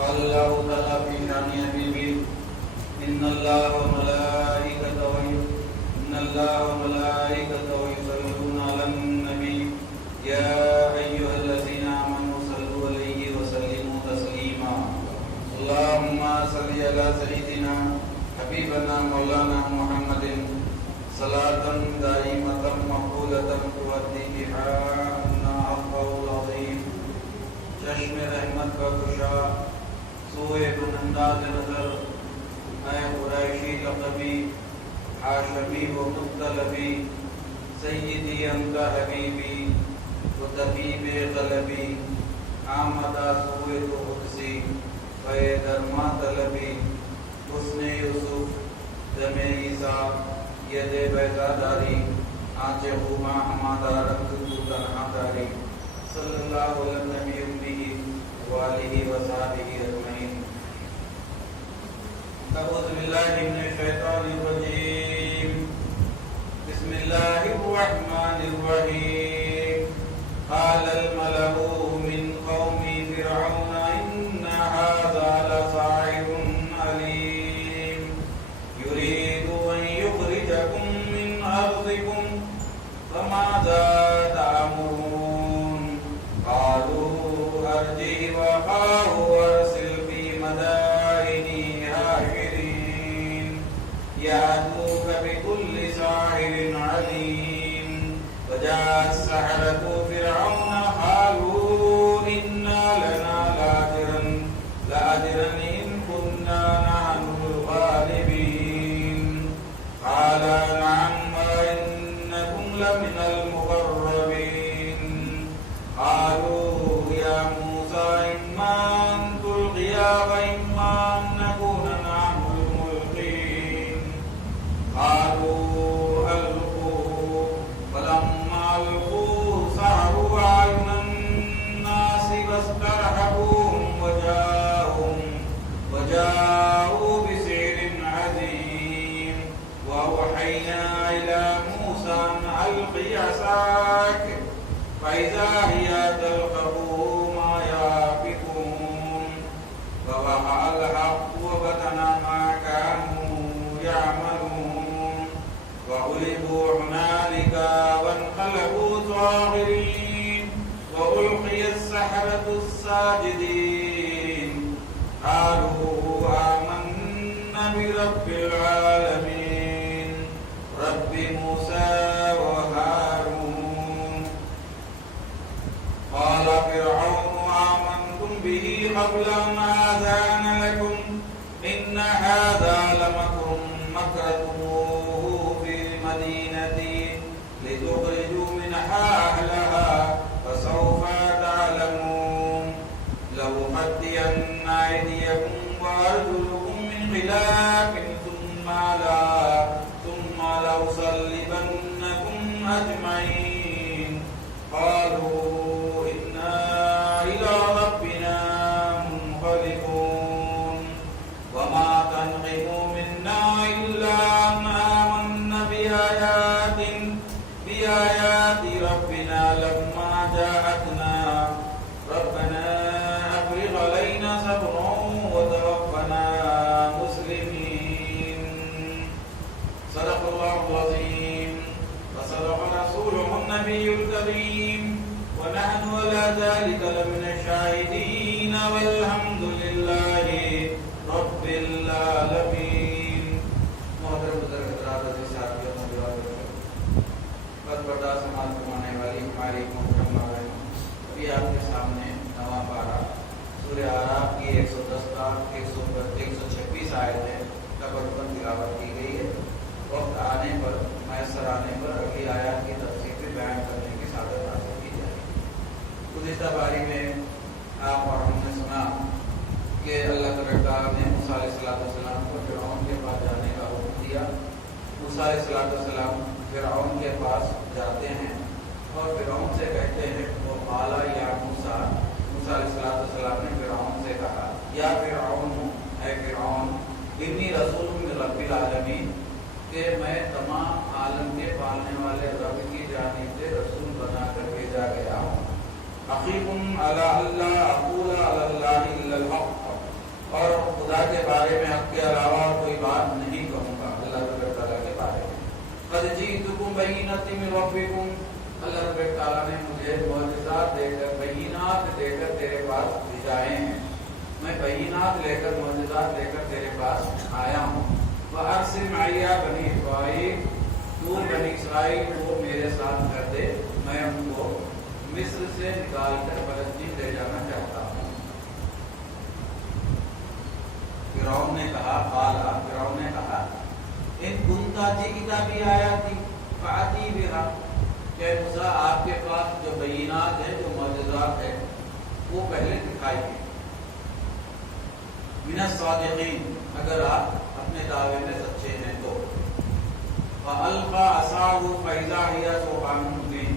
قال الله تعالى في شأن حبيبه إن الله وملائكته يصلون على النبي يا أيها الذين آمنوا صلوا عليه وسلموا تسليما اللهم صل على سيدنا حبيبنا مولانا محمد صلاة دائمة مقبولة تؤدي بها عنا عفو العظيم چشم رحمت کا گشا سوئے بلنداز نظر اے قریشی لقبی ہاشمی و مطلبی سیدی انت حبیبی و طبیب قلبی آمدہ سوئے تو قدسی فے درما طلبی حسن یوسف دم عیسیٰ ید بیضاداری آنچ خوما ہمادہ رنگ تو تنہا داری صلی اللہ علیہ نبی امہ وآلہ وصحبہ اجمعین اعوذ باللہ من الشیطان الرجیم بسم اللہ الرحمن الرحیم قال الملأ من قوم فرعون ان هذا لساحر علیم يريد ان يخرجكم من ارضكم فماذا تأمرون قالوا ارجه واخاه وارسل في مدائنه حاشرين يأتوك بكل ساحر عليم فجاء السحرة فرعون قالوا إنا لنا لأجرا إن كنا نحن الغالبين قال نعم وإنكم لمن المقربين قالوا يا موسى إما أن تلقي وإما أن نكون نحن الملقين قالوا ألقوا فلما ألقوا سحروا أعين الناس واسترهبوهم وجاءوا بسحر عظيم وأوحينا إلى موسى أن ألق عصاك فإذا هي تلقف ما يأفكون فوقع الحق وبطن ما كانوا يعملون وغلبوا هنالك وانقلبوا صاغرين وألقي السحرة الساجدين قالوا آمنا برب العالمين رب موسى وهارون قال فرعون آمنتم به قبل أن آذن لكم إن هذا لمكر مكرتموه في المدينة لتخرجوا منها أهلها فسوف تعلمون لأقطعن أيديكم وأرجلكم من خلاف ثم لأصلبنكم أجمعين قالوا إنا إلى ربنا منقلبون وما تنقم منا إلا أن آمنا بآيات ربنا لما جاءتنا ربنا أفرغ علينا صبرا وتوفنا مسلمين صدق الله العظيم وصدق رسوله النبي الكريم ونحن على ذلك لمن الشاهدين والحمد لله رب العالمين محترم بزرگ حضرات عزیز ساتھیوں بہت بڑا سماعت فرمانے والی ہماری محترمہ ابھی آپ کے سامنے نواں پارہ سورہ اعراف کی 110 تا 126 آیتیں تقریباً تلاوت کی گئی ہے. وقت آنے پر میسر آنے پر اگلی آیات کی تفصیل بھی بیان کرنے کی سعادت حاصل کی جائے گی. گزشتہ باری میں آپ اور ہم نے سنا کہ اللہ تعالیٰ نے موسیٰ علیہ السلام کو فرعون کے پاس جانے کا حکم دیا. موسیٰ علیہ السلام فرعون کے پاس جاتے ہیں اور فرعون سے کہتے ہیں وہ قال یا موسیٰ علیہ السلام نے فرعون سے کہا یا فرعون اے فرعون انی رسول من رب العالمین کہ میں تمام عالم کے پالنے والے رب کی جانب سے رسول بنا کر بھیجا گیا ہوں. حقیق علی اللہ اقول علی اللہ الا الحق اور خدا کے بارے میں حق کے علاوہ کوئی بات نہیں کہوں گا اللہ رب تعالیٰ کے بارے میں۔ قد جئتکم بینۃ من ربکم، اللہ رب تعالیٰ نے مجھے معجزات دے کر، بینات دے کر تیرے پاس بھیجائے ہیں، میں بینات لے کر، معجزات لے کر تیرے پاس آیا ہوں۔ وَأَرْسِلْ مَعِيَ بَنِي إِسْرَائِيلَ، تو بنی اسرائیل کو میرے ساتھ کر دے، میں ان کو مصر سے نکال کر فلسطین لے جانا چاہتا ہوں۔ فرعون نے کہا، فرعون نے کہا ان کنت جئت بآیات فأتی بہا، کہ موسیٰ آپ کے پاس جو بینات ہیں، جو معجزات ہیں، وہ پہلے دکھائیے۔ من الصادقین، اگر آپ اپنے دعوے میں سچے ہیں تو۔ فَأَلْقَىٰ عَصَاهُ فَإِذَا هِيَ ثُعْبَانٌ مُّبِينٌ،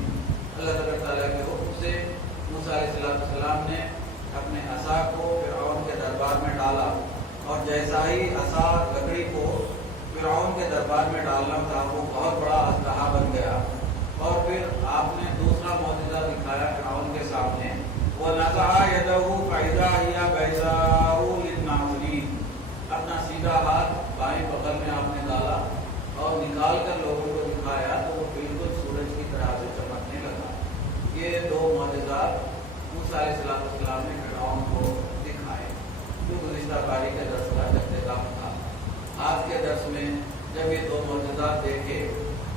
اللہ تعالیٰ کے حکم سے موسیٰ علیہ السلام نے اپنے عصا کو فرعون کے دربار میں ڈالا، اور جیسا ہی عصا لکڑی کو فرعون کے دربار میں ڈالنا تھا، وہ بہت بڑا اسلحہ بن گیا۔ اور پھر آپ نے دوسرا معجزہ دکھایا فرعون کے سامنے، وَنَزَعَ يَدَهُ فَإِذَا هِيَ بَيْضَاءُ لِلنَّاظِرِينَ، اپنا سیدھا ہاتھ بائیں بغل میں آپ نے ڈالا اور نکال کر لوگوں کو دکھایا تو وہ بالکل سورج کی طرح سے چمکنے لگا۔ یہ دو معجزات موسیٰ علیہ السلام نے فرعون کو دکھائے، جو گزشتہ پاری کے درس کا اختتام تھا۔ آج کے درس میں جب یہ دو معجزات دیکھے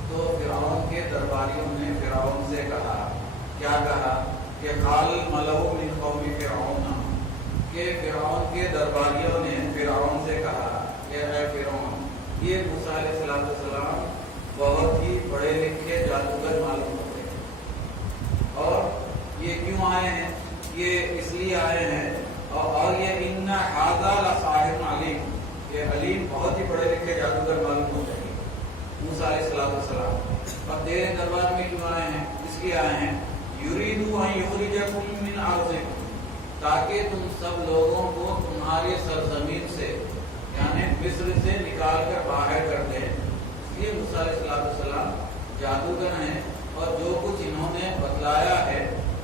تو فرعون کے درباریوں نے فرعون سے کہا، کیا کہا کہ قال الملأ من قوم فرعون، کہ فرعون کے درباریوں نے فرعون سے کہا کہ اے فرعون، یہ موسیٰ علیہ السلام بہت ہی پڑھے لکھے جادوگر معلوم ہوتے ہیں، اور یہ کیوں آئے ہیں؟ یہ اس لیے آئے ہیں، اور یہ ان ھذا لساحر علیم، یہ علیم بہت ہی پڑھے لکھے جادوگر معلوم ہوتے ہیں موسیٰ علیہ السلام۔ اور تیرے دربار میں کیوں آئے ہیں؟ اس لیے آئے ہیں یرید ان یخرجکم من ارضکم، تاکہ تم سب لوگوں کو تمہاری سرزمین سے، یعنی مصر سے نکال کر باہر کر دیں۔ یہ موسیٰ علیہ السلام جادوگر ہیں، اور جو کچھ انہوں نے بتلایا ہے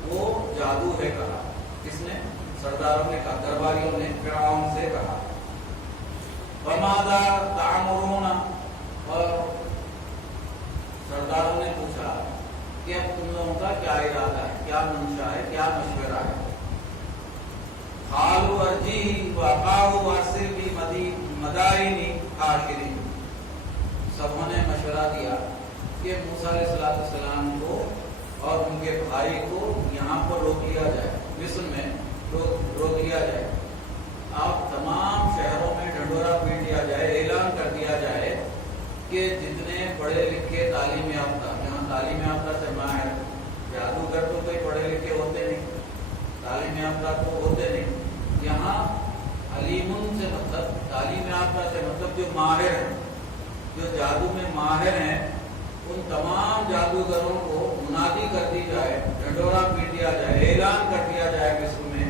وہ جادو ہے کہا۔ کس نے؟ سرداروں نے کہا، درباریوں نے فرعون سے کہا۔ وَمَاذَا تَأْمُرُونَ، اور سرداروں نے پوچھا کہ اب تم لوگوں کا کیا ارادہ ہے، کیا منشا ہے، کیا مشورہ ہے؟ قَالُوا أَرْجِهِ وَأَخَاهُ وَأَرْسِلْ فِي مَدَائِنِ حَاشِرِينَ، سبوں نے مشورہ دیا کہ موسیٰ علیہ السلام کو اور ان کے بھائی کو یہاں پر روک لیا جائے، مصر میں روک لیا جائے، آپ تمام شہروں میں ڈھنڈورا پیٹ دیا جائے، اعلان کر دیا جائے کہ جتنے پڑھے لکھے تعلیم یافتہ، یہاں تعلیم یافتہ سے ماہر، جادوگر تو کوئی پڑھے لکھے ہوتے نہیں، تعلیم یافتہ تو ہوتے نہیں، یہاں علیمن سے مطلب، تعلیم یافتہ سے مطلب جو ماہر ہیں، جو جادو میں ماہر ہیں، ان تمام جادوگروں کو منادی کر دی جائے، ڈھنڈورا پیٹ دیا جائے، اعلان کر دیا جائے مصر میں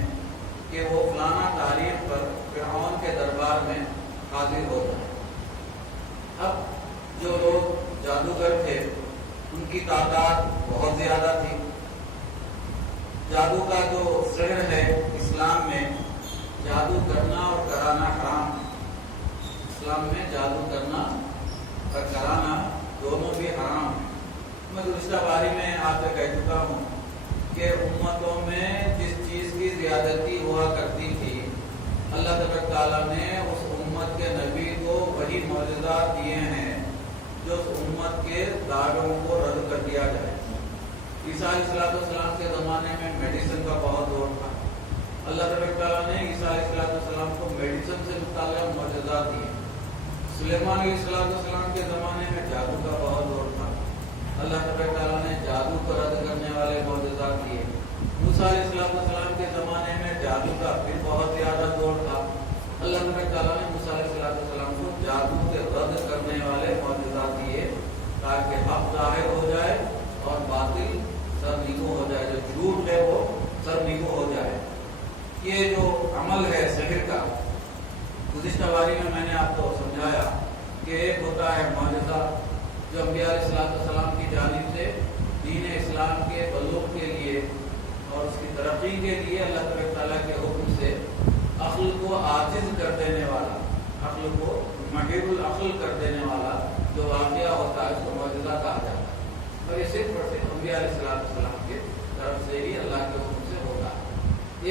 کہ وہ فلانا تاریخ پر فرعون کے دربار میں حاضر ہو جائے۔ اب جو لوگ جادوگر تھے ان کی تعداد بہت زیادہ تھی۔ جادو کا جو سحر ہے اسلام میں، جادو کرنا اور کرانا حرام ہے۔ اسلام میں جادو کرنا اور کرانا دونوں بھی حرام ہیں۔ میں گزشتہ باری میں آپ سے کہہ چکا ہوں کہ امتوں میں جس چیز کی زیادتی ہوا کرتی تھی، اللہ تبارک تعالیٰ نے اس امت کے نبی کو وہی معجزات دیے ہیں جو اس امت کے دعووں کو رد کر دیا جائے۔ عیسیٰ علیہ السلام کے زمانے میں میڈیسن کا بہت دور تھا، اللہ تبارک تعالیٰ نے عیسیٰ علیہ السلام کو میڈیسن سے متعلق معجزات دیے۔ سلیمان علیہ السلام کے زمانے میں جادو کا بہت دور تھا، اللہ تبارک تعالیٰ نے جادو کو رد کرنے والے معجزات دیے۔ موسیٰ علیہ السلام کے زمانے میں جادو کا پھر بہت زیادہ دور تھا، اللہ تبارک تعالیٰ نے موسیٰ علیہ السلام کو جادو کے رد کرنے والے معجزات دیے تاکہ حق ظاہر ہو جائے اور باطل سرنگو ہو جائے، جو جھوٹ ہے وہ سرنگو ہو جائے۔ یہ جو عمل ہے سحر کا، گزشتہ باری میں نے آپ کو سمجھایا کہ ایک ہوتا ہے معجزہ جو انبیاء علیہ السلام کی جانب سے دین اسلام کے بلوغ کے لیے اور اس کی ترقی کے لیے اللہ تعالیٰ کے حکم سے عقل کو عاجز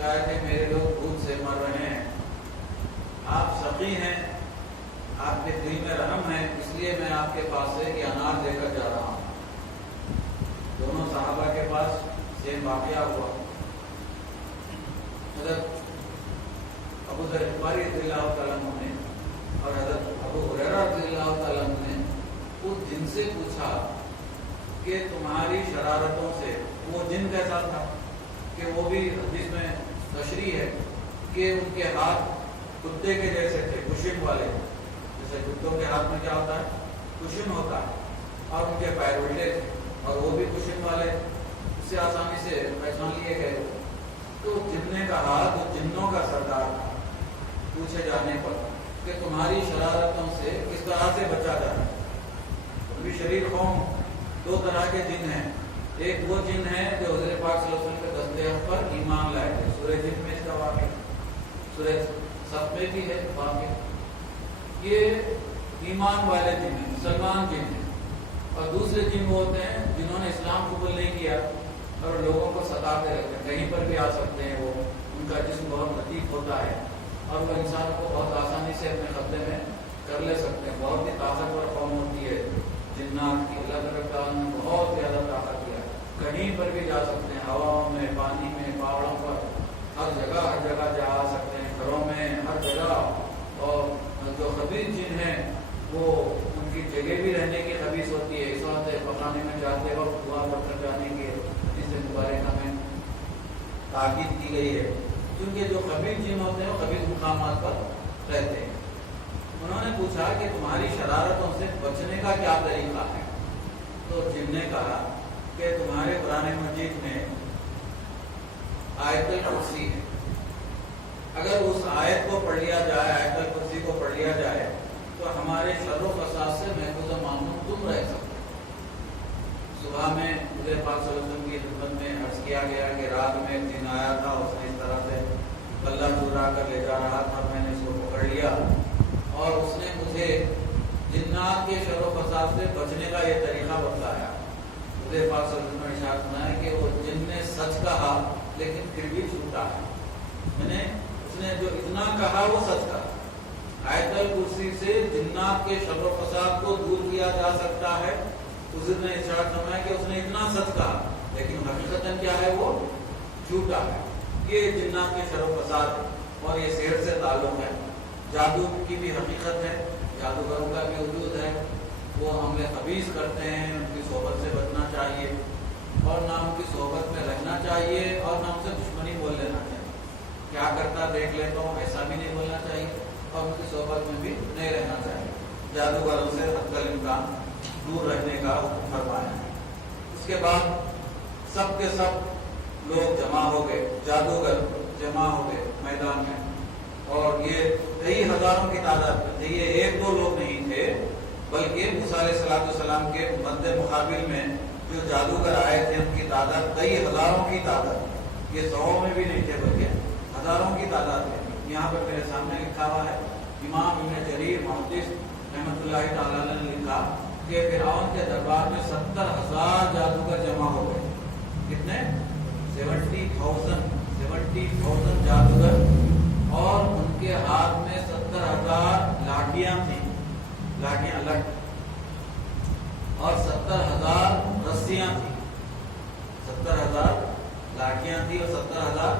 کہا کہ میرے لوگ بھوک سے مر رہے ہیں، آپ سقی ہیں، آپ کے دل میں رحم ہے، اس لیے میں آپ کے پاس سے یہ انار لے کر جا رہا ہوں۔ دونوں صحابہ کے پاس سیم واقعہ ہوا۔ حضرت ابو ذر غفاری رضی اللہ تعالیٰ عنہ نے اور حضرت ابو ہریرہ رضی اللہ تعالیٰ عنہ نے اس جن سے پوچھا کہ تمہاری شرارتوں سے، وہ جن کیسا تھا کہ وہ بھی حدیث میں تشریح ہے کہ ان کے ہاتھ کتے کے جیسے تھے، کشن والے، جیسے کتوں کے ہاتھ میں کیا ہوتا ہے، کشن ہوتا ہے، اور ان کے پیر الٹے تھے اور وہ بھی کشن والے، اس سے آسانی سے پہچان لیے گئے۔ تو جن نے کہا، تو جنوں کا سردار تھا، پوچھے جانے پر کہ تمہاری شرارتوں سے کس طرح سے بچا جائے۔ بھی شریر قوم دو طرح کے جن ہیں، ایک وہ جن ہیں جو حضرت پاک صلی اللہ علیہ وسلم کے دستے حق پر ایمان لائے تھے، سورہ جن میں اس کا واقعہ، سورہ صف میں بھی ہے واقعہ۔ یہ ایمان والے جن ہیں، مسلمان جن ہیں، اور دوسرے جن وہ ہوتے ہیں جنہوں نے اسلام قبول نہیں کیا اور لوگوں کو ستاتے رہتے ہیں، کہیں پر بھی آ سکتے ہیں، وہ ان کا جسم بہت لطیف ہوتا ہے اور وہ انسان کو بہت آسانی سے اپنے قبضے میں کر لے سکتے ہیں، بہت ہی طاقتور قوم ہوتی ہے جنات کی، اللہ تعالیٰ نے بہت زیادہ طاقت دیا، کہیں پر بھی جا سکتے ہیں، ہواؤں میں، پانی میں، پہاڑوں پر، ہر جگہ جا سکتے ہیں، گھروں میں، ہر جگہ۔ اور جو خبیث جن ہیں وہ ان کی جگہ بھی رہنے کی خبیث ہوتی ہے، اس وقت پکانے میں جاتے وقت دعا پڑھ کر جانے کی جس سے مبارکہ میں تاکید کی گئی ہے، کیونکہ جو خبیث جن ہوتے ہیں وہ خبیث مقامات پر رہتے ہیں۔ انہوں نے پوچھا کہ تمہاری شرارتوں سے بچنے کا کیا طریقہ ہے؟ تو جن نے کہا کہ تمہارے قرآن مجید میں آیت الکرسی ہے، اگر اس آیت کو پڑھ لیا جائے، آیت الکرسی کو پڑھ لیا جائے تو ہمارے شر و فساد سے محفوظ و معصوم تم رہ سکتے۔ صبح میں حضرت پاک صلی اللہ علیہ وسلم کی خدمت میں عرض کیا گیا کہ رات میں ایک دن آیا تھا، اس نے اس طرح سے بلہ چورا کر لے جا رہا تھا، میں نے اس کو پکڑ لیا اور اس نے مجھے جنات کے شر و فساد سے بچنے کا یہ طریقہ بتلایا۔ حضرت پاک صلی اللہ علیہ وسلم نے ارشاد فرمایا کہ وہ جن نے سچ کہا لیکن پھر بھی جھوٹا ہے، یعنی اس نے جو اتنا کہا وہ سچ کہا۔ آیت الکرسی سے جنات کے شر و فساد کو دور کیا جا سکتا ہے۔ حضور نے ارشاد فرمایا کہ اس نے اتنا سچ کہا لیکن حقیقتاً کیا ہے، وہ جھوٹا ہے۔ یہ جنات کے شر و فساد اور یہ سحر سے تعلق ہے۔ جادو کی بھی حقیقت ہے، جادوگروں کا بھی وجود ہے، وہ عمل خبیث کرتے ہیں، ان کی صحبت سے بچنا چاہیے اور نہ ان کی صحبت میں رہنا چاہیے اور نہ ان سے دشمنی بول لینا چاہیے۔ کیا کرتا دیکھ لیتا ہوں ایسا بھی نہیں بولنا چاہیے اور ان کی صحبت میں بھی نہیں رہنا چاہیے۔ جادوگروں سے حد الامکان دور رہنے کا حکم فرمایا ہے۔ اس کے بعد سب کے سب لوگ جمع ہو گئے، جادوگر جمع ہو گئے میدان میں، اور یہ کئی ہزاروں کی تعداد میں تھے، یہ ایک دو لوگ نہیں تھے بلکہ موسیٰ علیہ السلام کے مد مقابل میں جو جادوگر آئے تھے ان کی تعداد کئی ہزاروں کی تعداد، یہ سو میں بھی نہیں تھے بلکہ ہزاروں کی تعداد ہے۔ یہاں پر میرے سامنے لکھا ہوا ہے، امام ابن جریر محدث رحمۃ اللہ تعالیٰ نے لکھا کہ فرعون کے دربار میں 70,000 جادوگر جمع ہو گئے۔ کتنے؟ 70,000 جادوگر، اور ان کے ہاتھ میں 70,000 لاٹیاں تھیں، لاٹیاں لٹ، اور 70,000 رسیاں تھیں، 70,000 لاٹیاں تھیں اور 70,000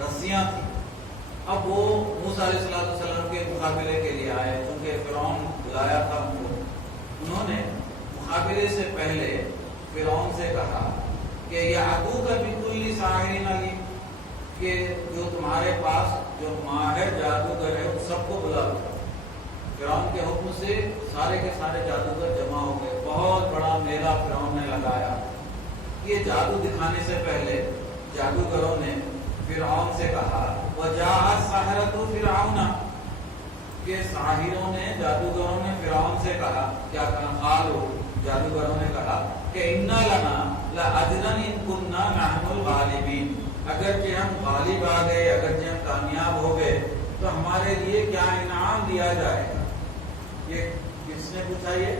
رسیاں تھیں۔ اب وہ موسیٰ علیہ السلام کے مقابلے کے لیے آئے، کیونکہ فرعون بلایا تھا ان کو۔ انہوں نے مقابلے سے پہلے فرعون سے کہا کہ یعدوک بکل ساحر علیم، کہ جو تمہارے پاس جو ماہر جادوگر ہے ان سب کو بلا لو۔ فرعون کے حکم سے سارے کے سارے جادوگر جمع ہو گئے، بہت بڑا میلہ فرعون نے لگایا۔ یہ جادو دکھانے سے پہلے جادوگروں نے فرعون سے کہا وَجَاءَ السَّحَرَةُ فِرْعَوْنَ، کہ ساحروں نے، جادوگروں نے فرعون سے کہا، کیا کہا؟ قالوا، جادوگروں نے کہا کہ اِنَّ لَنَا لَأَجْرًا إِن كُنَّا نَحْنُ الْغَالِبِينَ، اگرچہ ہم غالب آ گئے، اگرچہ ہم کامیاب ہو گئے تو ہمارے لیے کیا انعام دیا جائے گا؟ یہ کس نے پوچھا؟ یہ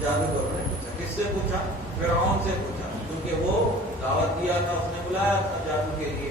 جادوگروں نے پوچھا۔ کس سے پوچھا؟ فرعون سے پوچھا، کیونکہ وہ دعوت دیا تھا، اس نے بلایا تھا جادو کے لیے۔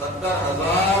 70,000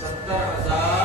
70,000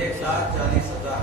1,40,000।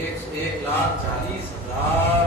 1,40,000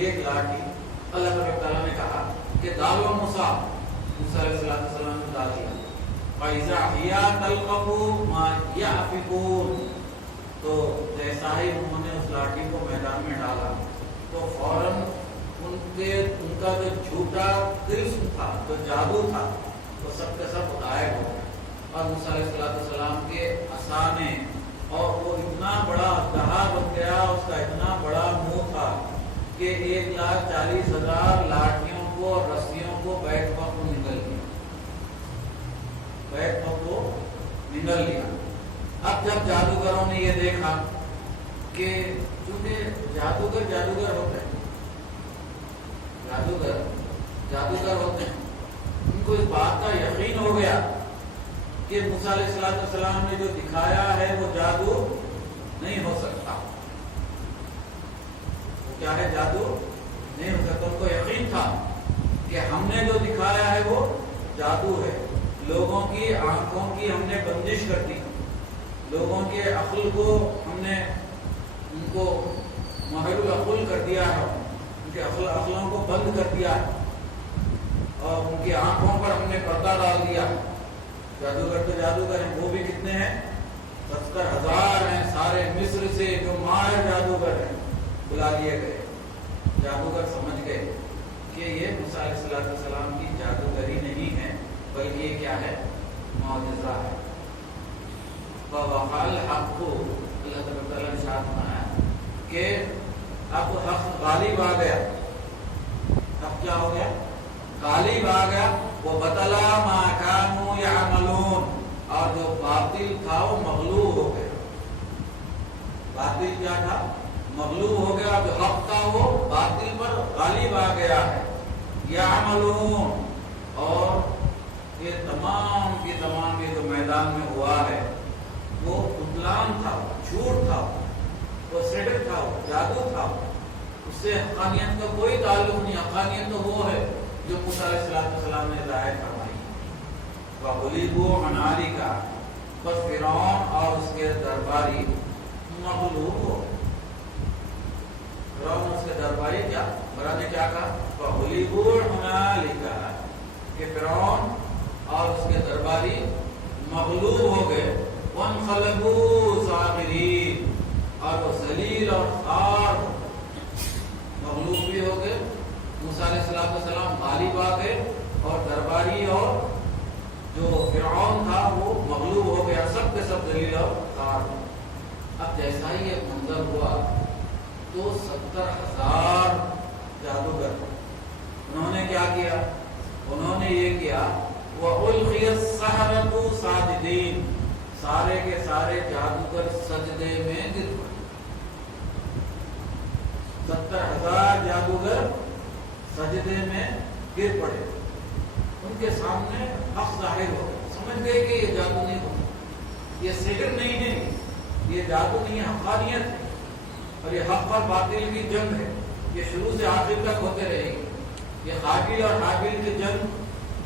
ایک لاٹھی اللہ تعالیٰ نے کہا کہ ڈالو موسیٰ علیہ السلام نے ڈال دیا فَإِذَا هِيَ تَلْقَفُ مَا يَأْفِكُونَ تو جیسا ہی انہوں نے اس لاٹھی کو میدان میں ڈالا تو فوراً ان کا جو جھوٹا طلسم تھا، جو جادو تھا، وہ سب کا سب غائب ہو گیا اور موسیٰ علیہ السلام کے عصا نے، اور وہ اتنا بڑا دہا بن گیا، اس کا اتنا بڑا منہ تھا کہ 1,40,000 لاٹھیوں کو اور رسیوں کو بیک وقت کو نگل لیا۔ اب جب جادوگروں نے یہ دیکھا کہ چونکہ جادوگر ہوتے ہیں، جادوگر ہوتے ہیں، ان کو اس بات کا یقین ہو گیا کہ موسیٰ علیہ السلام نے جو دکھایا ہے وہ جادو نہیں ہو سکتا، وہ کیا ہے، جادو نہیں ہو سکتا۔ ان کو یقین تھا کہ ہم نے جو دکھایا ہے وہ جادو ہے، لوگوں کی آنکھوں کی ہم نے بندش کر دی، لوگوں کے عقل کو ہم نے ان کو محل العقل کر دیا ہے، ان کے عقلوں کو بند کر دیا ہے اور ان کی آنکھوں پر ہم نے پردہ ڈال دیا۔ جادوگر تو جادوگر ہیں، وہ بھی کتنے ہیں، 70,000 ہیں، سارے مصر سے جو ماہر جادوگر ہیں بلا لیے گئے۔ جادوگر سمجھ گئے کہ یہ موسیٰ علیہ السلام کی جادوگری نہیں ہے بلکہ یہ کیا ہے، معجزہ ہے۔ وَوَقَعَ الْحَقُّ، اللہ تعالیٰ نے ارشاد فرمایا کہ اب حق غالب آ گیا، اب کیا ہو گیا، غالب آ گیا۔ وَبَطَلَ مَا كَانُوا يَعْمَلُونَ، اور جو باطل تھا وہ مغلوب ہو گیا۔ باطل کیا تھا، مغلوب ہو گیا، جو حق تھا وہ باطل پر غالب آ گیا ہے۔ یعملون، اور یہ تمام کی تمام یہ جو میدان میں ہوا ہے وہ بطلان تھا، جھوٹ تھا، وہ سحر تھا، وہ جادو تھا، اس سے حقانیت کا کوئی تعلق نہیں۔ حقانیت تو وہ ہے جو موسیٰ علیہ السلام نے ظاہر فرمائی۔ وَغُلِبُوا عَنْ ذَلِكَ، بس فرعون اور اس کے درباری مغلوب ہو۔ فرعون اور اس کے درباری کیا برا نے کیا کہا، وَغُلِبُوا عَنْ ذَلِكَ، کہ فرعون اور اس کے درباری مغلوب ہو گئے۔ وَانْقَلَبُوا صَاغِرِينَ، اور وہ ذلیل اور خوار مغلوب بھی ہو گئے۔ موسیٰ علیہ السلام غالب آ گئے اور درباری اور جو فرعون تھا وہ مغلوب ہو گیا، سب کے سب ذلیل اور خوار۔ اب جیسا ہی یہ منظر ہوا تو 70,000 جادوگر انہوں نے کیا کیا، انہوں نے یہ کیا، وَأُلْقِيَ السَّحَرَةُ سَاجِدِينَ، سارے کے سارے جادوگر سجدے میں گر پڑے۔ 70,000 جادوگر سجدے میں گر پڑے، ان کے سامنے حق ظاہر ہو گیا، سمجھ گئے کہ یہ جادو نہیں ہوتا، یہ سحر نہیں ہے، یہ جادو نہیں ہے، حقانیت ہے، اور یہ حق اور باطل کی جنگ ہے، یہ شروع سے آخر تک ہوتے رہے گی۔ یہ قابل اور حابیل کی جنگ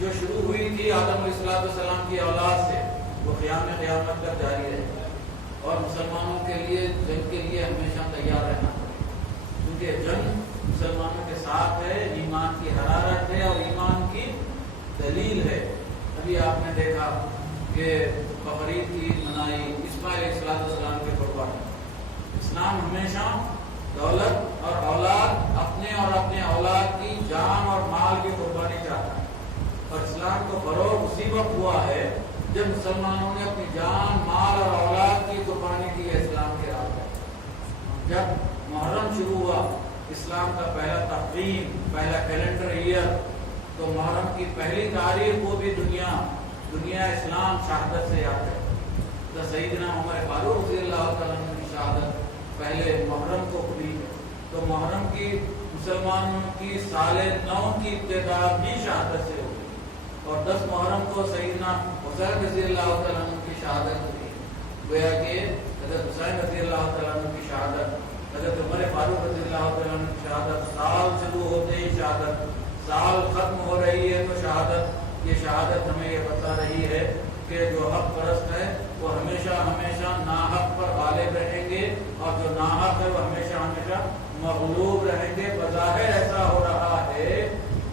جو شروع ہوئی تھی آدم علیہ السلام کی اولاد سے، وہ قیامت تک جاری رہے، اور مسلمانوں کے لیے جنگ کے لیے ہمیشہ تیار رہنا پڑے، کیونکہ جنگ مسلمانوں کے ساتھ ہے، ایمان کی حرارت ہے اور ایمان کی دلیل ہے۔ ابھی آپ نے دیکھا کہ بقرعید کی منائی اسماعیل علیہ السلام کے قربانی۔ اسلام ہمیشہ دولت اور اولاد، اپنے اور اپنے اولاد کی جان اور مال کی قربانی چاہتا ہے، اور اسلام کو فروغ اسی وقت ہوا ہے جب مسلمانوں نے اپنی جان، مال اور اولاد کی قربانی کی ہے اسلام کے راہ پر۔ جب محرم شروع ہوا، اسلام کا پہلا تقویم، پہلا کیلنڈر ایئر، تو محرم کی پہلی تاریخ کو بھی دنیا اسلام شہادت سے یاد ہے۔ تو سیدنا عمر فاروق رضی اللہ تعالیٰ عنہ کی شہادت پہلے محرم کو ہوئی ہے، تو محرم کی مسلمانوں کی سال 9 کی ابتدا بھی شہادت سے ہوئی، اور 10 محرم کو سیدنا حسین رضی اللہ تعالیٰ عنہ کی شہادت ہوئی۔ گویا کہ حضرت حسین رضی اللہ تعالیٰ عنہ کی شہادت، حضرت عمر فاروق رضی اللہ تعالیٰ عنہ کی شہادت، سال شروع ہوتے ہی شہادت، سال ختم ہو رہی ہے تو شہادت۔ یہ شہادت ہمیں یہ بتا رہی ہے کہ جو حق پرست ہے وہ ہمیشہ ہمیشہ ناحق پر غالب رہیں گے، اور جو ناحق ہے وہ ہمیشہ ہمیشہ مغلوب رہیں گے. بظاہر ایسا ہو رہا ہے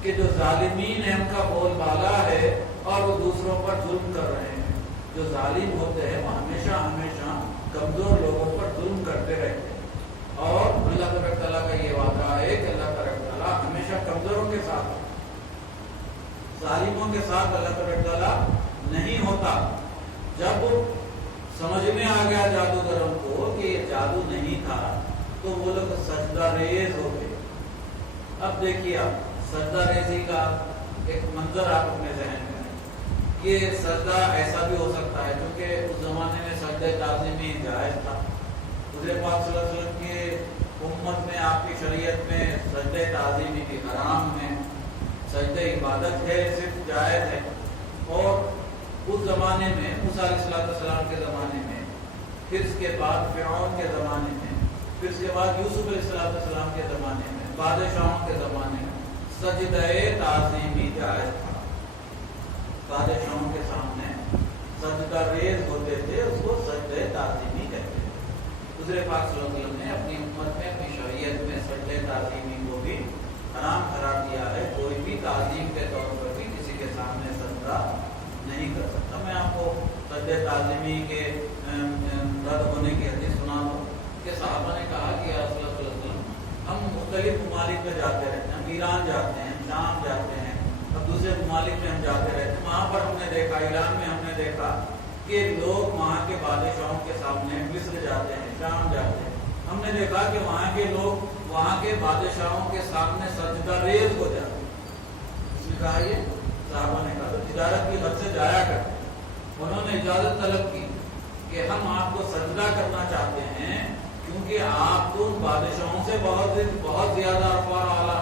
کہ جو ظالمین ہیں ان کا بول بالا ہے اور وہ دوسروں پر ظلم کر رہے ہیں. جو ظالم ہوتے ہیں وہ ہمیشہ ہمیشہ کمزور لوگوں پر ظلم کرتے رہتے ہیں. اور اللہ تبارک تعالیٰ کا یہ وعدہ ہے کہ اللہ تبارک تعالیٰ ہمیشہ کمزوروں کے ساتھ، ظالموں کے ساتھ اللہ تبارک تعالیٰ نہیں ہوتا. جب سمجھ میں آ گیا جادوگروں کو کہ یہ جادو نہیں تھا تو وہ لوگ سجدہ ریز ہو گئے. اب دیکھیے آپ سجدہ ریزی کا ایک منظر آپ اپنے ذہن میں، یہ سجدہ ایسا بھی ہو سکتا ہے کیونکہ اس زمانے میں سجدہ تعظیمی جائز تھا. حضور پاک صلی اللہ علیہ وسلم کی امت میں، آپ کی شریعت میں سجدہ تعظیمی بھی حرام ہے، سجدہ عبادت ہے، صرف جائز ہے. اور اس زمانے میں موسیٰ علیہ السلام کے زمانے میں، پھر اس کے بعد فرعون کے زمانے میں، پھر اس کے بعد یوسف علیہ السلام کے زمانے میں، بادشاہوں کے زمانے میں سجدہ تعظیمی جائز تھا. بادشاہوں کے سامنے سجدہ ریز ہوتے تھے، اس کو سجدہ تعظیمی کہتے تھے. حضور پاک صلی اللہ علیہ وسلم نے اپنی امت میں، اپنی شریعت میں سجدہ تعظیمی کو بھی حرام قرار دیا ہے. کوئی بھی تعظیم کے طور پر بھی کسی کے سامنے سجدہ نہیں کر سکتا. میں آپ کو سجدہ تعظیمی کے رد ہونے کی حدیث سنا دوں کہ صحابہ نے کہا کہ یا رسول اللہ صلی اللہ علیہ وسلم، ہم مختلف ممالک میں جاتے رہتے ہیں، ہم ایران جاتے ہیں، شام جاتے ہیں، اور دوسرے ممالک میں ہم جاتے رہتے ہیں. وہاں پر ہم نے دیکھا، ایران میں ہم نے دیکھا کہ لوگ وہاں کے بادشاہوں کے سامنے، مصر جاتے ہیں، شام جاتے ہیں، ہم نے دیکھا کہ وہاں کے لوگ وہاں کے بادشاہوں کے سامنے سجدہ ریز ہو جاتے ہیں. اس نے کہا، یہ صحابہ نے کہا تو تجارت کی حد سے جایا کرتے. انہوں نے اجازت طلب کی کہ ہم آپ کو سجدہ کرنا چاہتے ہیں کیونکہ آپ تو بادشاہوں سے بہت زیادہ رفع اعلیٰ،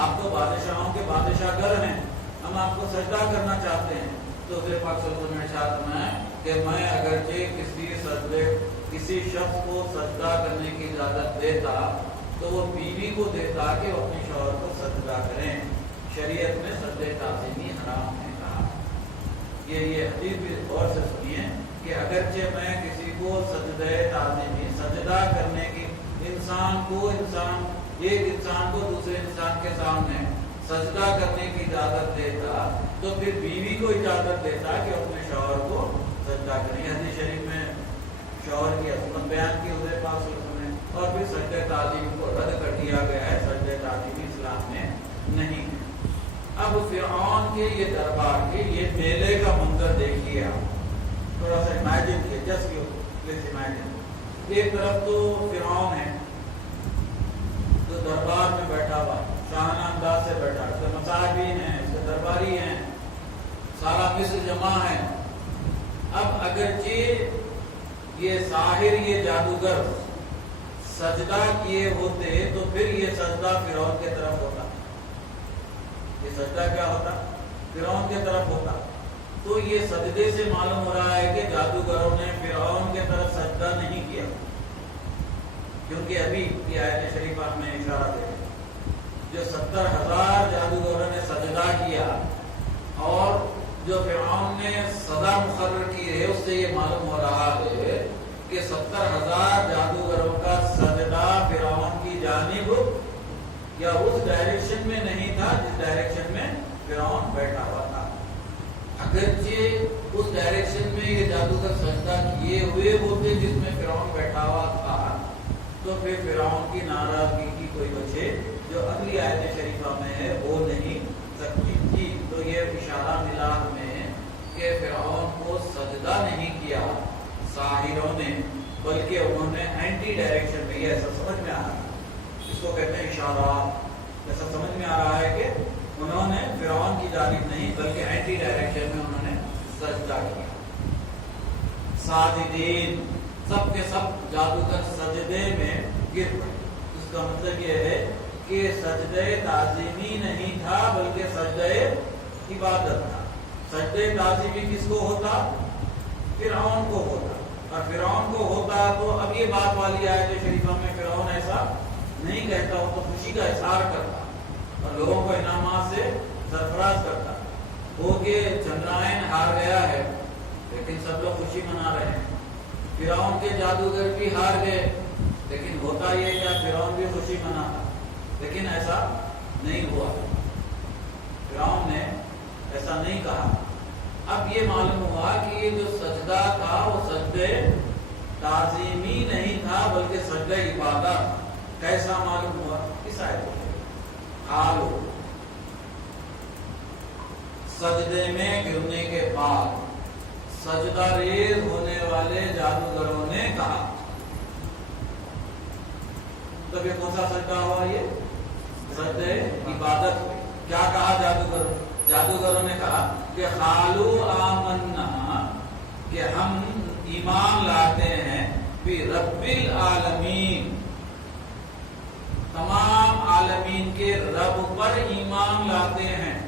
آپ تو بادشاہوں کے بادشاہ گر ہیں، ہم آپ کو سجدہ کرنا چاہتے ہیں. تو حضور پاک صلی اللہ علیہ وسلم نے ارشاد فرمایا کہ میں اگرچہ کسی شخص کو سجدہ کرنے کی اجازت دیتا تو وہ بیوی کو دیتا کہ وہ اپنے شوہر کو سجدہ کریں. شریعت میں سجدہ تعظیمی حرام ہے کہا. یہ حدیث بھی غور سے سنیے کہ اگرچہ میں کسی کو سجدہ تعظیمی، سجدہ کرنے کی، ایک انسان کو دوسرے انسان کے سامنے سجدہ کرنے کی اجازت دیتا تو پھر بیوی کو اجازت دیتا کہ اپنے شوہر کو سجدہ کریں. حدیث شریف میں شوہر کی عظمت بیان کی حضور پاک صلی اللہ علیہ وسلم نے، اور پھر سجدہ تعظیم کو رد کر دیا گیا ہے. سجدہ تعظیم اسلام میں نہیں ہے. اب فرعون کے یہ دربار کے یہ میلے کا منظر دیکھیے آپ، تھوڑا سا امیجن کیے، جسٹ پلیز امیجن. ایک طرف تو فرعون ہے جو دربار میں بیٹھا ہوا، شاہانہ انداز سے بیٹھا، اس کے مصاحبین ہیں، اس کے درباری ہیں، سارا مصر جمع ہے. اب اگرچہ یہ ساحر، یہ جادوگر سجدہ کیے ہوتے تو پھر یہ سجدہ فرعون کے طرف ہوتا، یہ سجدہ کیا ہوتا؟ فرعون کے طرف ہوتا. تو یہ سجدے سے معلوم ہو رہا ہے کہ جادوگروں نے فرعون کے طرف سجدہ نہیں کیا، کیونکہ ابھی یہ آیت شریفہ میں اشارہ دے جو 70,000 جادوگروں نے سجدہ کیا اور جو فرعون نے سزا مقرر کی ہے، اس سے یہ معلوم ہو رہا ہے کہ 70,000 جادوگروں کا سجدہ فرعون کی جانب یا اس ڈائریکشن میں نہیں تھا جس ڈائریکشن میں فرعون بیٹھا ہوا تھا. اگرچہ اس ڈائریکشن میں یہ جادوگر سجدہ کیے ہوئے ہوتے جس میں فرعون بیٹھا ہوا تھا تو پھر فرعون کی ناراضگی کی کوئی وجہ جو اگلی آیت شریفہ میں ہے وہ نہیں سکتی تھی. تو یہ اشارہ ملا ہمیں کہ فرعون کو سجدہ نہیں کیا ساحروں نے، بلکہ انہوں نے اینٹی ڈائریکشن میں، یہ ایسا سمجھ میں آ رہا ہے، اس کو کہتے ہیں اشارہ. ایسا سمجھ میں آ رہا ہے کہ انہوں نے فرعون کی جانب نہیں بلکہ اینٹی ڈائریکشن میں انہوں نے سجدہ کیا. ساجدین، سب کے سب جادوگر سجدے میں گر پڑے. اس کا مطلب یہ ہے کہ سجدہ تعظیمی نہیں تھا بلکہ سجدہ عبادت تھا. سجدہ تعظیمی کس کو ہوتا؟ فرعون کو ہوتا. اور فرعون کو ہوتا تو اب یہ بات والی آیت شریفہ میں فرعون ایسا نہیں کہتا، وہ تو خوشی کا اظہار کرتا اور لوگوں کو انعامات سے سرفراز کرتا. وہ کہ چندرائن ہار گیا ہے لیکن سب لوگ خوشی منا رہے ہیں. فرعون کے جادوگر بھی ہار گئے لیکن ہوتا یہ کیا فرعون بھی خوشی مناتا، لیکن ایسا نہیں ہوا، فرعون نے ایسا نہیں کہا۔ اب یہ معلوم ہوا کہ یہ جو سجدہ تھا وہ سجدے تعظیمی نہیں تھا بلکہ سجدہ عبادت۔ کیسا معلوم ہوا؟ اس آیت میں حالو سجدے میں گرنے کے بعد سجدہ ریز ہونے والے جادوگروں نے کہا، تب یہ کون سا سجدہ ہوا؟ یہ سجدہ عبادت۔ کیا کہا جادوگروں؟ جادوگروں نے کہا کہ قالو آمنا، کہ ہم ایمان لاتے ہیں برب العالمین، تمام عالمین کے رب پر ایمان لاتے ہیں۔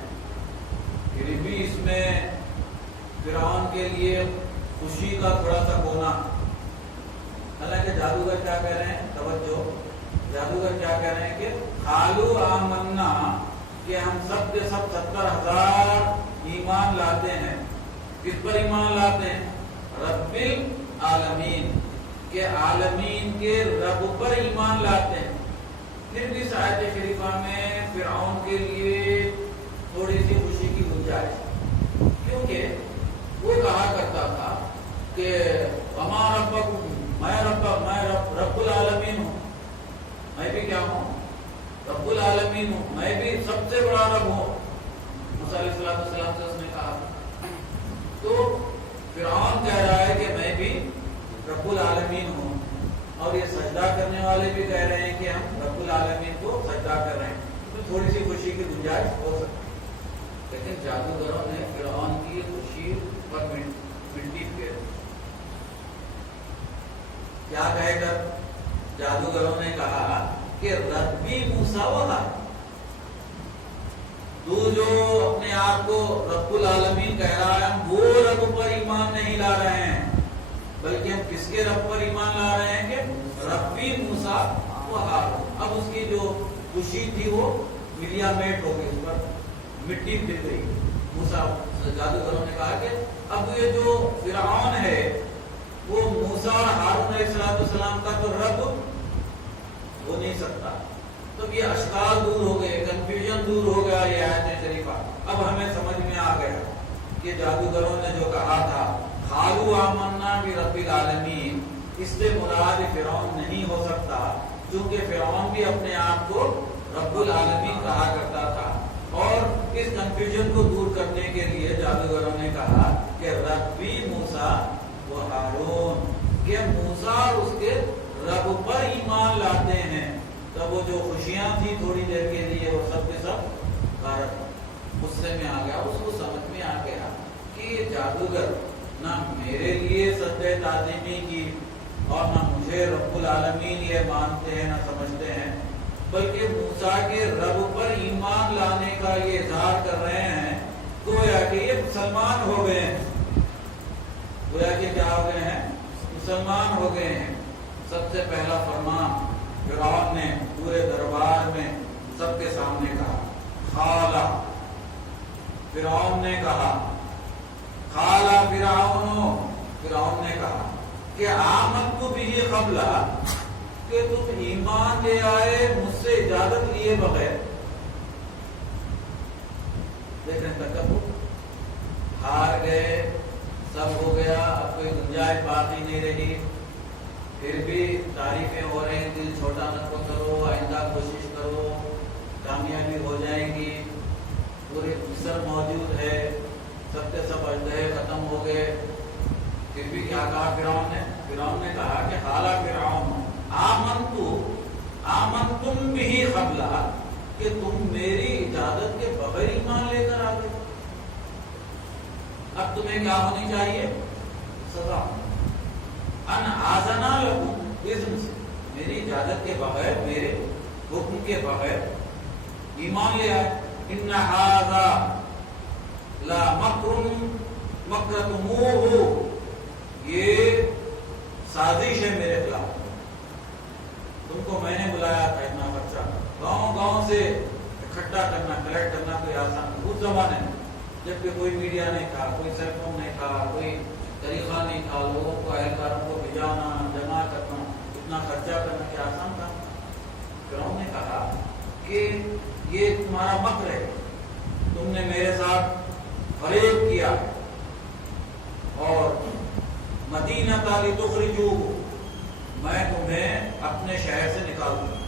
پھر بھی اس میں فرعون کے لیے خوشی کا تھوڑا سا کونا، حالانکہ جادوگر کیا کہہ رہے ہیں؟ توجہ، جادوگر کیا کہہ رہے ہیں کہ قالو آمنا، کہ ہم سب کے سب 70,000 ایمان لاتے ہیں۔ کس پر ایمان لاتے ہیں؟ رب العالمین، کہ عالمین کے رب پر ایمان لاتے ہیں۔ پھر بھی اس آیت شریفہ میں فرعون کے لیے تھوڑی سی خوشی کی گنجائش، کیونکہ وہ کہا کرتا تھا کہ وما ربکم، میں رب العالمین ہوں، میں بھی کیا ہوں؟ رب العالمین ہوں، میں بھی سب سے بڑا رب ہوں۔ موسیٰ علیہ السلام سے اس نے کہا، تو فرعون کہہ رہا ہے کہ میں بھی رب العالمین ہوں، اور یہ سجدہ کرنے والے بھی کہہ رہے ہیں کہ ہم رب العالمین کو سجدہ کر رہے ہیں، تو تھوڑی سی خوشی کی گنجائش ہو سکتی ہے۔ لیکن جادوگروں نے فرعون کی خوشی پر مٹی پھیر دی۔ کیا کہہ کر؟ جادوگروں نے کہا کہ ربی موسیٰ و ہارون، تو جو اپنے آپ کو رب العالمین کہہ رہا ہے، ہم وہ رب پر ایمان نہیں لا رہے ہیں، بلکہ ہم کس کے رب پر ایمان لا رہے ہیں کہ ربی موسیٰ و ہارون۔ اب اس کی جو خوشی تھی وہ ملیا میٹ ہو گئی، اس پر مٹی پھر گئی۔ موسیٰ، جادوگروں نے کہا کہ اب یہ جو فرعون ہے وہ موسیٰ اور ہارون علیہ السلام کا تو رب ہو نہیں سکتا۔ تو یہ اشکال دور ہو گئے، کنفیوژن دور ہو گیا۔ یہ آیت شریفہ اب ہمیں سمجھ میں آ گیا کہ جادوگروں نے جو کہا تھا قالو آمنا برب العالمین، اس سے مراد فرعون نہیں ہو سکتا، کیونکہ فرعون بھی اپنے آپ کو رب العالمین کہا کرتا تھا۔ اور اس کنفیوژن کو دور کرنے کے لیے جادوگروں نے کہا کہ ربی موسیٰ و ہارون، کہ موسیٰ اور اس کے رب پر ایمان لاتے ہیں۔ تب وہ جو خوشیاں تھی تھوڑی دیر کے لیے وہ سب کے سب غصے میں آ گیا۔ اس کو سمجھ میں آ گیا کہ یہ جادوگر نہ میرے لیے سجدہ تعظیمی کی اور نہ مجھے رب العالمین یہ مانتے ہیں نہ سمجھتے ہیں، بلکہ موسیٰ کے رب پر ایمان لانے کا یہ اظہار کر رہے ہیں، گویا کہ یہ مسلمان ہو گئے ہیں۔ گویا کہ کیا ہو گئے ہیں؟ مسلمان ہو گئے ہیں۔ سب سے پہلا فرمان فرعون نے پورے دربار میں سب کے سامنے کہا، قالا، فرعون نے کہا، قالا فرعون نے کہا کہ آمنت بھی قبل، کہ تم ایمان لے آئے مجھ سے اجازت لیے بغیر۔ دیکھیں تکبر، ہار گئے، سب ہو گیا، اب کوئی گنجائش باقی نہیں رہی، پھر بھی تعریفیں ہو رہی ہیں، دل چھوٹا نہ کرو، آئندہ کوشش کرو، کامیابی ہو جائے گی، پورے مصر موجود ہے، سب کے سب اژدہے ختم ہو گئے۔ پھر بھی کیا کہا فرعون نے؟ فرعون نے کہا کہ قال فرعون آمنتم بھی قبل، کہ تم میری اجازت کے بغیر ایمان لے کر آ گئے۔ اب تمہیں کیا ہونی چاہیے؟ سزا۔ ان آذنا لکم اذن سے، میری اجازت کے بغیر، میرے حکم کے بغیر ایمان لے آئے۔ ان ھذا لا مکر مکرتموہ، یہ سازش ہے میرے خلاف، تم کو میں نے بلایا تھا اتنا خرچہ گاؤں گاؤں سے اکٹھا کرنا، کلیکٹ کرنا کوئی آسان نہیں۔ اس زمانے میں جبکہ کوئی میڈیا نہیں تھا، کوئی سیل فون نہیں تھا، کوئی طریقہ نہیں تھا، لوگوں کو، اہلکاروں کو بھجانا، جمع کرنا اتنا خرچہ کرنا کیا آسان تھا؟ فرعون نے کہا کہ یہ تمہارا مکر ہے، تم نے میرے ساتھ فریب کیا اور مدینہ تالی تخرجو، میں تمہیں اپنے شہر سے نکال دوں گا،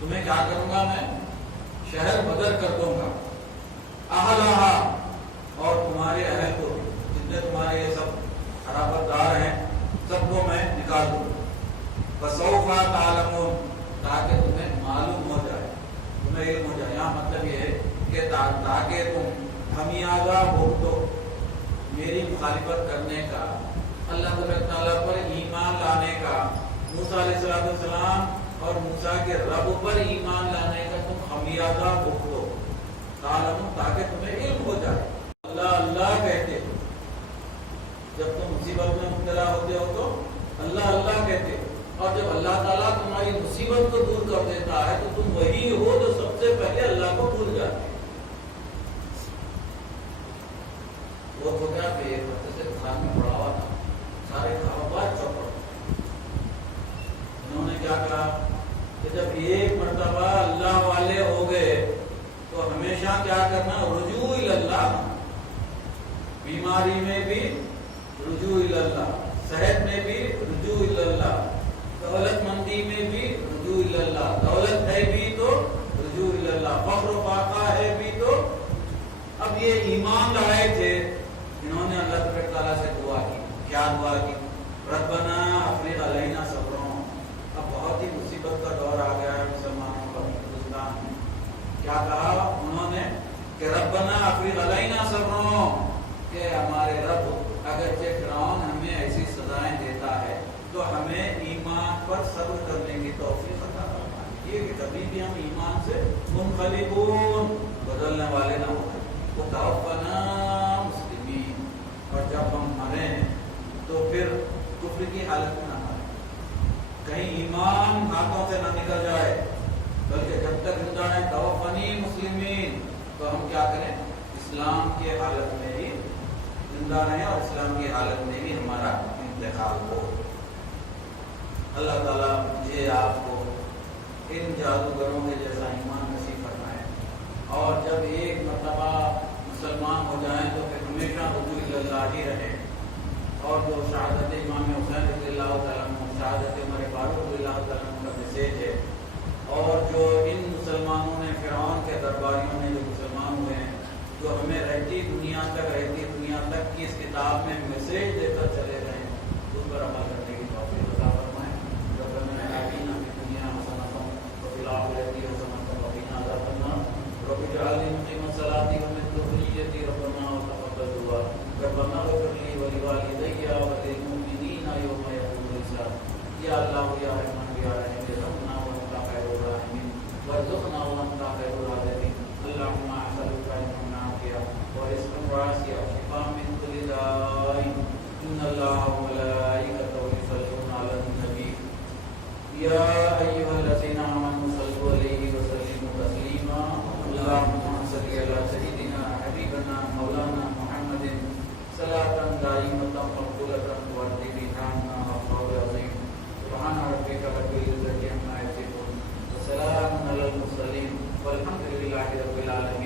تمہیں کیا کروں گا، میں شہر بدر کر دوں گا، اہلہا، اور تمہارے اہل کو، جتنے تمہارے یہ سب خرابتدار ہیں سب کو میں نکال دوں گا، فسوف تعلمون، تاکہ تمہیں معلوم ہو جائے، تمہیں علم ہو جائے۔ یہاں مطلب یہ ہے کہ تاکہ تم خمیازہ بھگتو، میری مخالفت کرنے کا، اللہ تعالیٰ پر ایمان لانے کا، موسیٰ علیہ السلام اور موسیٰ کے رب پر ایمان لانے کا تم خمیازہ بھگتو، تاکہ تمہیں علم ہو جائے۔ اللہ اللہ کہتے ہو، جب تم مصیبت میں مبتلا ہوتے ہو تو اللہ اللہ کہتے ہو، اور جب اللہ تعالیٰ تمہاری مصیبت کو دور کر دیتا ہے تو تم وہی ہو جو سب سے پہلے اللہ کو بھول جاتے ہیں۔ وہ تو کیا کہ ایک ہفتے سے خان میں پڑا ہوا تھا، سارے کاروبار چوپٹ۔ انہوں نے کیا کہا کہ جب ایک مرتبہ اللہ والے ہو گئے تو ہمیشہ کیا کرنا، رجوع اللہ، بیماری میں بھی رجوع اللہ، صحت میں بھی رجوع اللہ، دولت مندی میں بھی رجوع اللہ، دولت ہے بھی تو رجوع اللہ، فخر و فاقہ ہے بھی تو۔ اب یہ ایمان لائے تھے، انہوں نے اللہ تعالیٰ سے دعا کی، کیا دعا کی، ربنا افرغ علینا صبرا۔ اب بہت ہی مصیبت کا دور آ گیا ہے مسلمانوں پر، ہندوستان میں۔ کیا کہا انہوں نے کہ ربنا افرغ علینا صبرا، کہ ہمارے رب اگرچہ فرعون ہمیں ایسی سزائیں دیتا ہے تو ہمیں ایمان پر صبر کرنے کی توفیق عطا فرمائے، یہ کہ کبھی بھی ہم ایمان سے منقلبون، بدلنے والے نہ ہو۔ وہ توفنا مسلمین، اور جب ہم مریں تو پھر کفر کی حالت میں نہ مریں، کہیں ایمان ہاتھوں سے نہ نکل جائے، بلکہ جب تک زندہ ہے توفنی مسلمین، تو ہم کیا کریں، اسلام کی حالت میں ہی زندہ رہیں اور اسلام کی حالت میں ہی ہمارا انتقال ہو۔ اللہ تعالیٰ مجھے آپ کو ان جادوگروں کے جیسا ایمان نصیب فرمائے، اور جب ایک مرتبہ مسلمان ہو جائیں تو پھر ہمیشہ رجوع اللہ ہی رہے، اور جو شہادت امام حسین رضی اللہ تعالیٰ عنہ، شہادت عمر فاروق رضی اللہ تعالیٰ عنہ کا میسیج ہے، اور جو ان مسلمانوں نے، فرعون کے درباریوں نے جو مسلمان ہوئے ہیں، جو ہمیں رہتی دنیا تک کی اس کتاب میں میسیج دے کر چلے گئے ہیں، اس پر عمل کرنے کی توفیق عطا فرمائے۔ ربنا آتنا فی الدنیا حسنۃ وفی الآخرۃ حسنۃ وقنا عذاب النار، رب اجعلنی مقیم الصلاۃ ومن ذریتی ربنا وتقبل دعا، ربنا اغفر لی ولوالدی وللمؤمنین یوم یقوم الحساب۔ یا اللہ یا رحمن یا رحیم، ارحمنا وانت خیر الراحمین، وارزقنا وانت خیر الرازقین، اللهم اسألك علما نافعا ورزقا واسعا وشفاء من كل داء، ان الله وملائكته يصلون على النبي يا ايها الذين امنوا صلوا عليه وسلموا تسليما، اللهم صل على سيدنا حبيبنا مولانا محمد صلاة دائمة مقبولة تؤدي بها عنا القول العظيم، سبحان ربك رب العزة عما يصفون وسلام على المرسلين والحمد لله رب العالمين۔